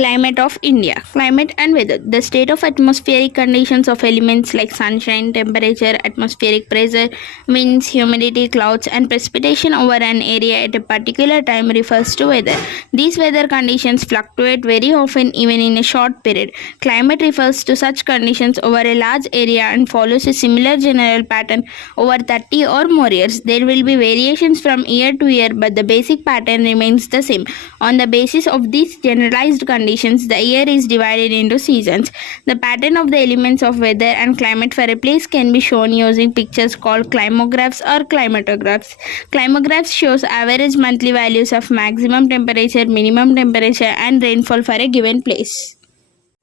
Climate of India. Climate and weather. The state of atmospheric conditions of elements like sunshine, temperature, atmospheric pressure, winds, humidity, clouds, and precipitation over an area at a particular time refers to weather. These weather conditions fluctuate very often, even in a short period. Climate refers to such conditions over a large area and follows a similar general pattern over 30 or more years. There will be variations from year to year, but the basic pattern remains the same. On the basis of these generalized conditions, the year is divided into seasons. The pattern of the elements of weather and climate for a place can be shown using pictures called climographs or climatographs. Climographs shows average monthly values of maximum temperature, minimum temperature, and rainfall for a given place.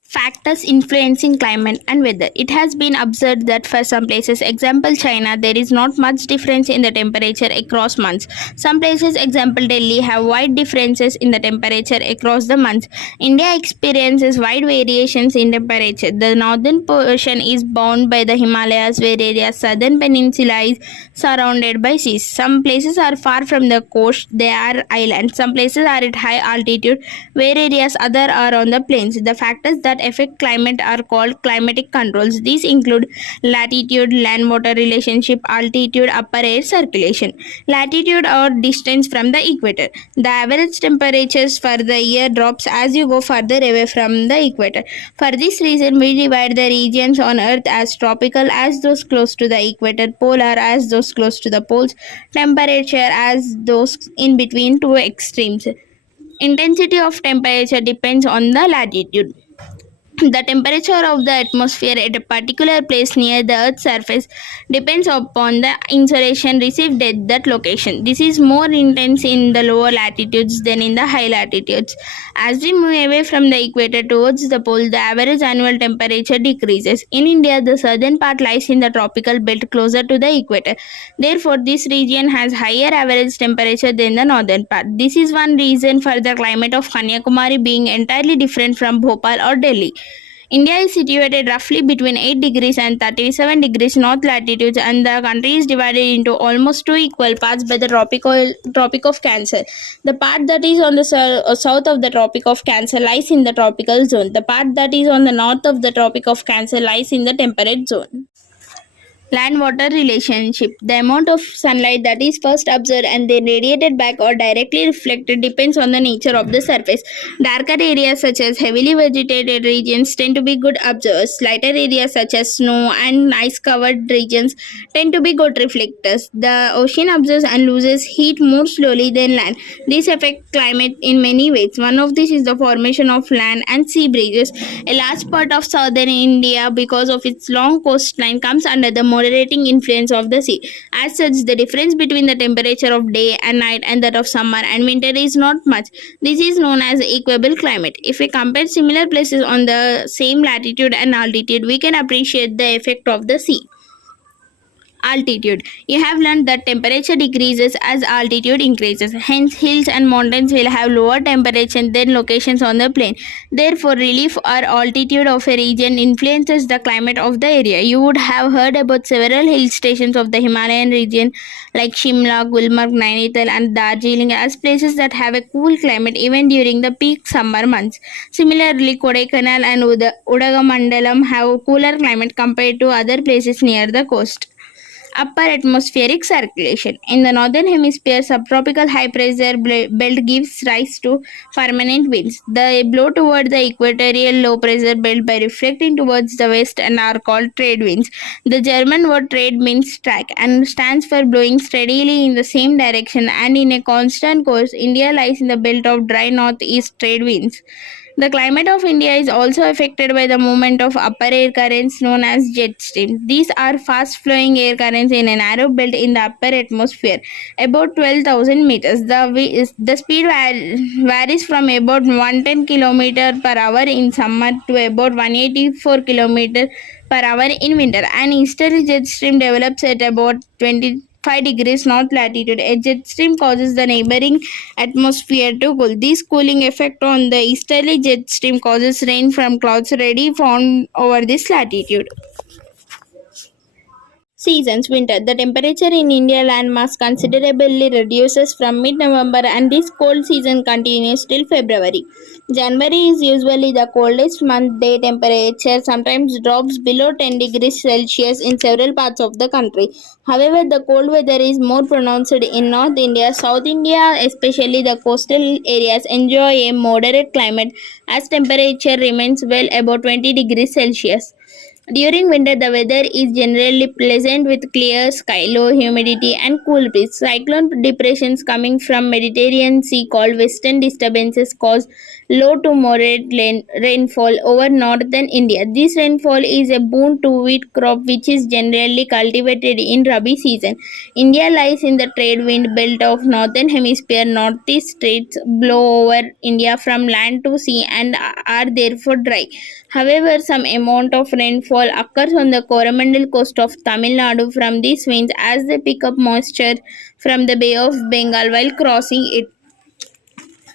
Factors influencing climate and weather. It has been observed that for some places, example China, there is not much difference in the temperature across months. Some places, example Delhi, have wide differences in the temperature across the months. India experiences wide variations in temperature. The northern portion is bound by the Himalayas, whereas southern peninsula is surrounded by seas. Some places are far from the coast, they are islands. Some places are at high altitude, where areas other are on the plains. The factors that affect climate are called climatic controls. These include latitude, land-water relationship, altitude, upper air circulation. Latitude or distance from the equator. The average temperatures for the year drops as you go further away from the equator. For this reason, we divide the regions on Earth as tropical as those close to the equator, polar as those close to the poles, temperature as those in between two extremes. Intensity of temperature depends on the latitude. The temperature of the atmosphere at a particular place near the Earth's surface depends upon the insolation received at that location. This is more intense in the lower latitudes than in the high latitudes. As we move away from the equator towards the pole, the average annual temperature decreases. In India, the southern part lies in the tropical belt closer to the equator. Therefore, this region has higher average temperature than the northern part. This is one reason for the climate of Kanyakumari being entirely different from Bhopal or Delhi. India is situated roughly between 8 degrees and 37 degrees north latitudes, and the country is divided into almost two equal parts by the Tropic of Cancer. The part that is on the south of the Tropic of Cancer lies in the tropical zone. The part that is on the north of the Tropic of Cancer lies in the temperate zone. Land-water relationship. The amount of sunlight that is first observed and then radiated back or directly reflected depends on the nature of the surface. Darker areas such as heavily vegetated regions tend to be good observers. Lighter areas such as snow and ice-covered regions tend to be good reflectors. The ocean absorbs and loses heat more slowly than land. This affects climate in many ways. One of these is the formation of land and sea bridges. A large part of southern India, because of its long coastline, comes under the moderating influence of the sea. As such, the difference between the temperature of day and night and that of summer and winter is not much. This is known as equable climate. If we compare similar places on the same latitude and altitude, we can appreciate the effect of the sea. Altitude. You have learned that temperature decreases as altitude increases. Hence, hills and mountains will have lower temperature than locations on the plain. Therefore, relief or altitude of a region influences the climate of the area. You would have heard about several hill stations of the Himalayan region like Shimla, Gulmarg, Nainital and Darjeeling as places that have a cool climate even during the peak summer months. Similarly, Kodaikanal and Udagamandalam have cooler climate compared to other places near the coast. Upper atmospheric circulation. In the northern hemisphere, subtropical high pressure belt gives rise to permanent winds. They blow toward the equatorial low pressure belt by reflecting towards the west and are called trade winds. The German word trade means track and stands for blowing steadily in the same direction and in a constant course. India lies in the belt of dry northeast trade winds. The climate of India is also affected by the movement of upper air currents known as jet streams. These are fast flowing air currents in a narrow belt in the upper atmosphere, about 12,000 meters. The speed varies from about 110 km per hour in summer to about 184 km per hour in winter. An easterly jet stream develops at about 25 degrees north latitude. A jet stream causes the neighboring atmosphere to cool. This cooling effect on the easterly jet stream causes rain from clouds already formed over this latitude. seasons. Winter. The temperature in India landmass considerably reduces from mid-November and this cold season continues till February. January is usually the coldest month. Day temperature sometimes drops below 10 degrees Celsius in several parts of the country. However, the cold weather is more pronounced in North India. South India, especially the coastal areas, enjoy a moderate climate as temperature remains well above 20 degrees Celsius. During winter, the weather is generally pleasant with clear sky, low humidity, and cool breeze. Cyclone depressions coming from Mediterranean Sea called western disturbances cause low to moderate rainfall over northern India. This rainfall is a boon to wheat crop, which is generally cultivated in Rabi season. India lies in the trade wind belt of northern hemisphere. Northeast trades blow over India from land to sea and are therefore dry. However, some amount of rainfall occurs on the Coromandel coast of Tamil Nadu from these winds as they pick up moisture from the Bay of Bengal while crossing it.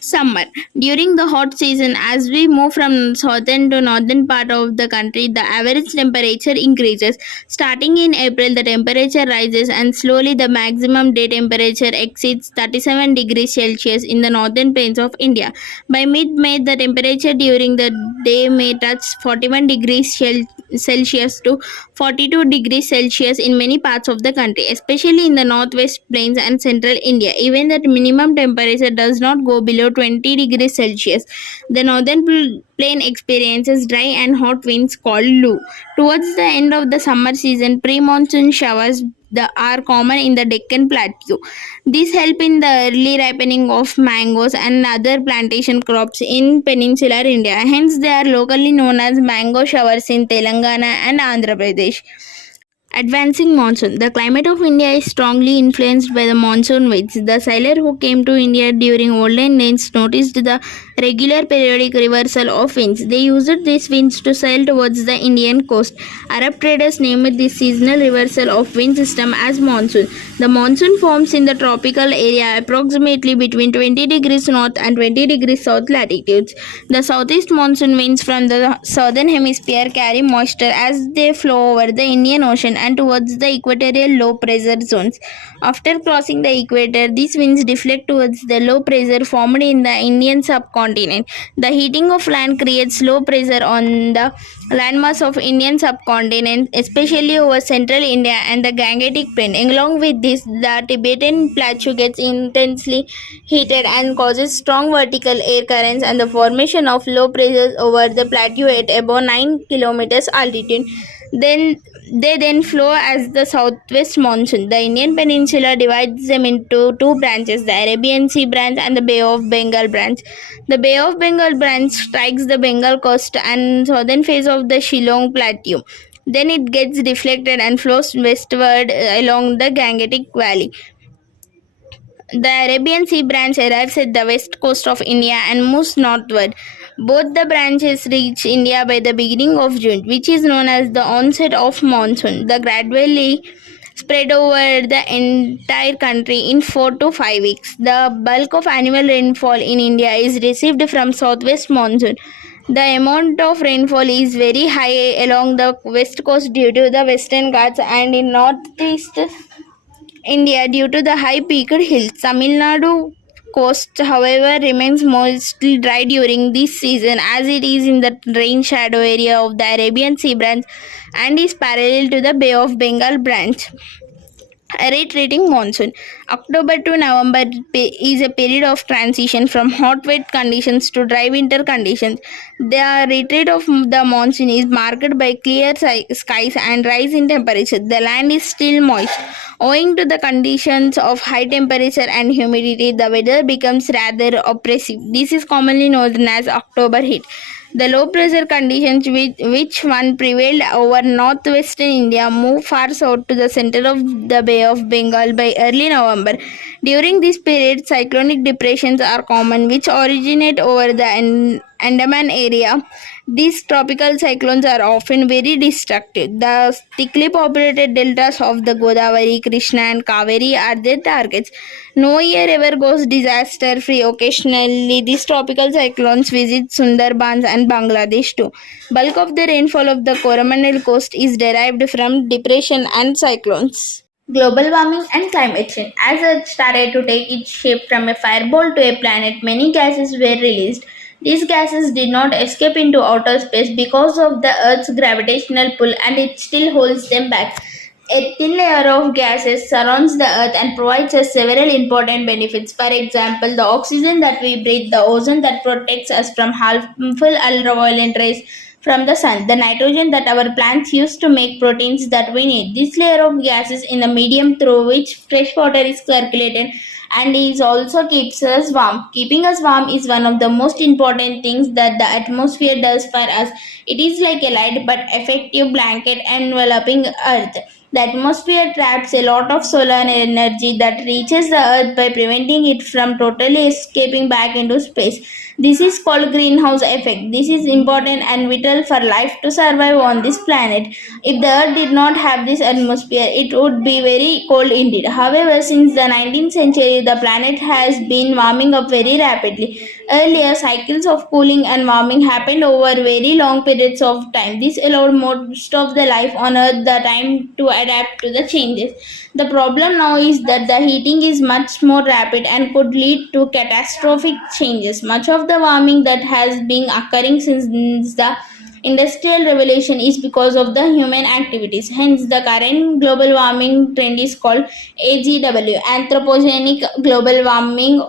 Summer. During the hot season, as we move from southern to northern part of the country, the average temperature increases. Starting in April, the temperature rises and slowly the maximum day temperature exceeds 37 degrees Celsius in the northern plains of India. By mid-May, the temperature during the day may touch 41 degrees Celsius to 42 degrees Celsius in many parts of the country, especially in the northwest plains and central India. Even the minimum temperature does not go below 20 degrees Celsius. The northern plain experiences dry and hot winds called Lu. Towards the end of the summer season, pre-monsoon showers are common in the Deccan Plateau. These help in the early ripening of mangoes and other plantation crops in peninsular India. Hence, they are locally known as mango showers in Telangana and Andhra Pradesh. Advancing monsoon. The climate of India is strongly influenced by the monsoon winds. The sailor who came to India during olden days noticed the regular periodic reversal of winds. They used these winds to sail towards the Indian coast. Arab traders named this seasonal reversal of wind system as monsoon. The monsoon forms in the tropical area approximately between 20 degrees north and 20 degrees south latitudes. The southeast monsoon winds from the southern hemisphere carry moisture as they flow over the Indian Ocean and towards the equatorial low pressure zones. After crossing the equator, these winds deflect towards the low pressure formed in the Indian subcontinent. The heating of land creates low pressure on the landmass of Indian subcontinent, especially over central India and the Gangetic Plain. Along with this, the Tibetan Plateau gets intensely heated and causes strong vertical air currents and the formation of low pressures over the plateau at above 9 kilometers altitude. They then flow as the southwest monsoon. The Indian peninsula divides them into two branches, the Arabian Sea branch and the Bay of Bengal branch. The Bay of Bengal branch strikes the Bengal coast and southern face of the Shillong plateau. Then it gets deflected and flows westward along the Gangetic Valley. The Arabian Sea branch arrives at the west coast of India and moves northward. Both the branches reach India by the beginning of June, which is known as the onset of monsoon. They gradually spread over the entire country in 4 to 5 weeks. The bulk of annual rainfall in India is received from southwest monsoon. The amount of rainfall is very high along the west coast due to the western Ghats and in northeast India due to the high peaked hills. Tamil Nadu coast, however, remains mostly dry during this season as it is in the rain shadow area of the Arabian Sea branch and is parallel to the Bay of Bengal branch. Retreating monsoon. October to November is a period of transition from hot wet conditions to dry winter conditions. The retreat of the monsoon is marked by clear skies and rise in temperature. The land is still moist. Owing to the conditions of high temperature and humidity, the weather becomes rather oppressive. This is commonly known as October heat. The low pressure conditions which one prevailed over northwestern India move far south to the center of the Bay of Bengal by early November. During this period, cyclonic depressions are common which originate over the Andaman area. These tropical cyclones are often very destructive. The thickly populated deltas of the Godavari, Krishna, and Kaveri are their targets. No year ever goes disaster free. Occasionally, these tropical cyclones visit Sundarbans and Bangladesh too. Bulk of the rainfall of the Coromandel coast is derived from depression and cyclones. Global warming and climate change. As Earth started to take its shape from a fireball to a planet, many gases were released. These gases did not escape into outer space because of the Earth's gravitational pull and it still holds them back. A thin layer of gases surrounds the Earth and provides us several important benefits. For example, the oxygen that we breathe, the ozone that protects us from harmful ultraviolet rays from the sun, the nitrogen that our plants use to make proteins that we need. This layer of gases in the medium through which fresh water is circulated and is also keeps us warm. Keeping us warm is one of the most important things that the atmosphere does for us. It is like a light but effective blanket enveloping Earth. The atmosphere traps a lot of solar energy that reaches the Earth by preventing it from totally escaping back into space. This is called greenhouse effect. This is important and vital for life to survive on this planet. If the Earth did not have this atmosphere, it would be very cold indeed. However, since the 19th century, the planet has been warming up very rapidly. Earlier, cycles of cooling and warming happened over very long periods of time. This allowed most of the life on Earth the time to adapt to the changes. The problem now is that the heating is much more rapid and could lead to catastrophic changes. Much of the warming that has been occurring since the Industrial Revolution is because of the human activities. Hence, the current global warming trend is called AGW, anthropogenic global warming.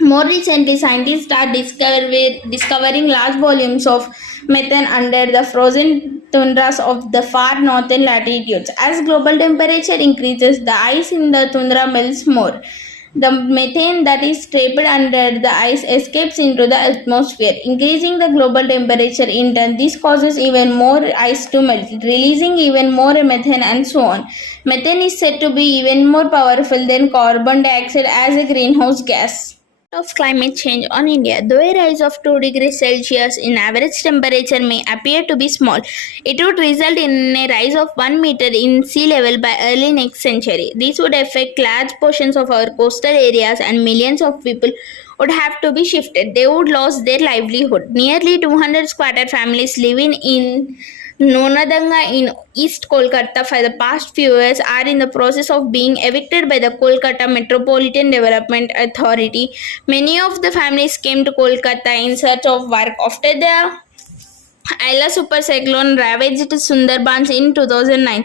More recently, scientists are discovering large volumes of methane under the frozen tundras of the far northern latitudes. As global temperature increases, the ice in the tundra melts more. The methane that is trapped under the ice escapes into the atmosphere, increasing the global temperature in turn. This causes even more ice to melt, releasing even more methane and so on. Methane is said to be even more powerful than carbon dioxide as a greenhouse gas of climate change on India. Though a rise of 2 degrees Celsius in average temperature may appear to be small, it would result in a rise of 1 meter in sea level by early next century. This would affect large portions of our coastal areas and millions of people would have to be shifted. They would lose their livelihood. Nearly 200 squatter families living in Nonadanga in East Kolkata for the past few years are in the process of being evicted by the Kolkata Metropolitan Development Authority. Many of the families came to Kolkata in search of work after the Ayla super cyclone ravaged Sundarbans in 2009.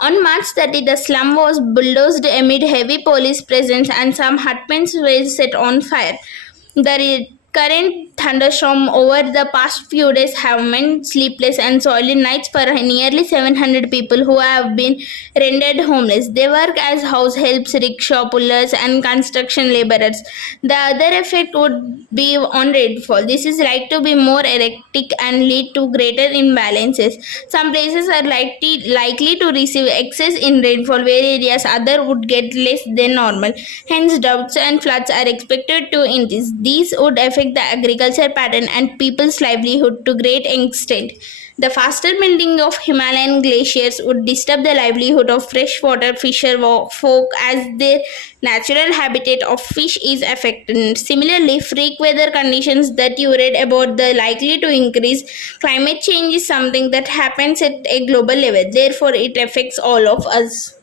On March 30, the slum was bulldozed amid heavy police presence and some hutments were set on fire. The current thunderstorm over the past few days have meant sleepless and soiled nights for nearly 700 people who have been rendered homeless. They work as house helps, rickshaw pullers, and construction laborers. The other effect would be on rainfall. This is like to be more erratic and lead to greater imbalances. Some places are likely to receive excess in rainfall, where areas other would get less than normal. Hence, droughts and floods are expected to increase. These would affect the agriculture pattern and people's livelihood to great extent. The faster melting of Himalayan glaciers would disturb the livelihood of freshwater fisher folk as their natural habitat of fish is affected. Similarly, freak weather conditions that you read about the likely to increase. Climate change is something that happens at a global level. Therefore, it affects all of us.